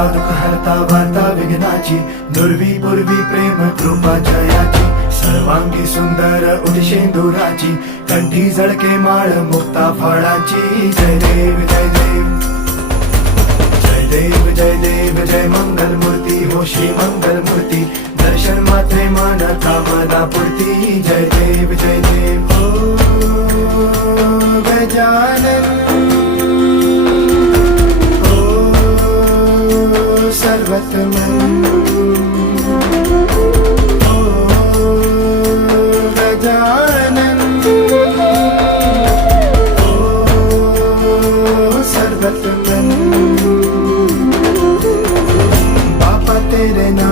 हरता दुःख हरता वार्ता विघ्नाची, दुर्वी पूर्वी प्रेम कृपा जयाची, सर्वांगी सुंदर उदिशेंदुराची, कंठी झळके माळ मुक्ता फळाची. जय देव जय देव जय देव जय देव जय मंगल मूर्ती हो श्री मंगल मूर्ती, दर्शन मात्रे मन कामना पूर्ती. जय देव जय देव हो गजानन हो सर्वतमन हो गजानन हो सर्वतमन. बापा तेरे नाम